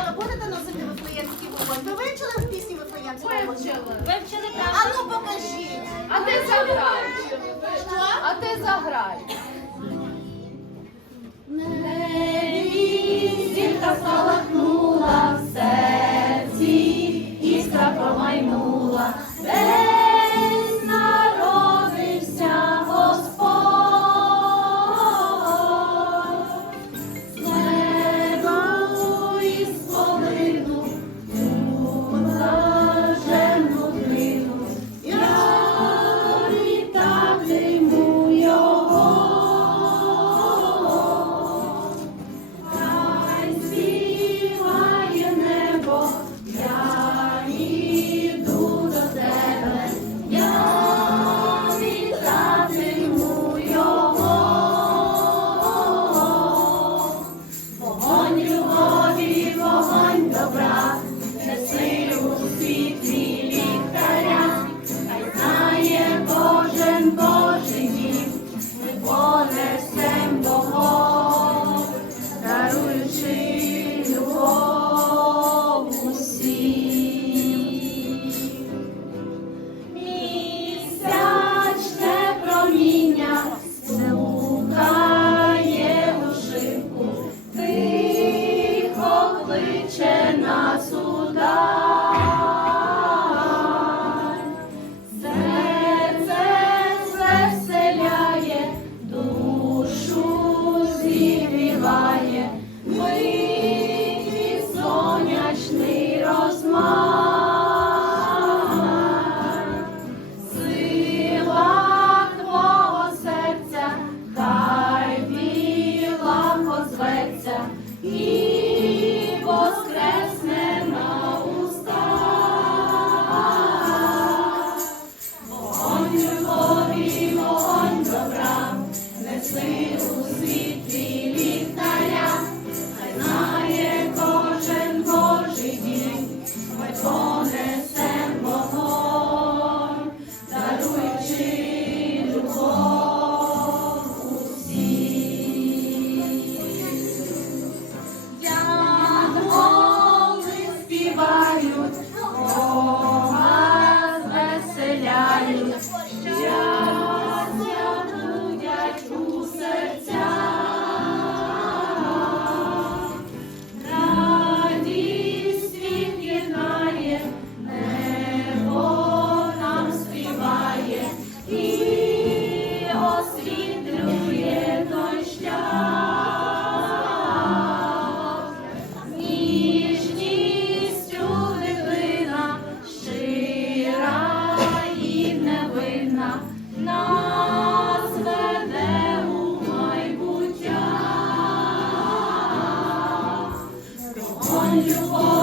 Дівчата, будете носити вифлеємський вогонь? Ви вивчили в пісні вифлеємського вогонь? Вивчили А так. ну покажіть. А ти заграй. Що? А ти заграй. Не стала Holy Church. Wonderful.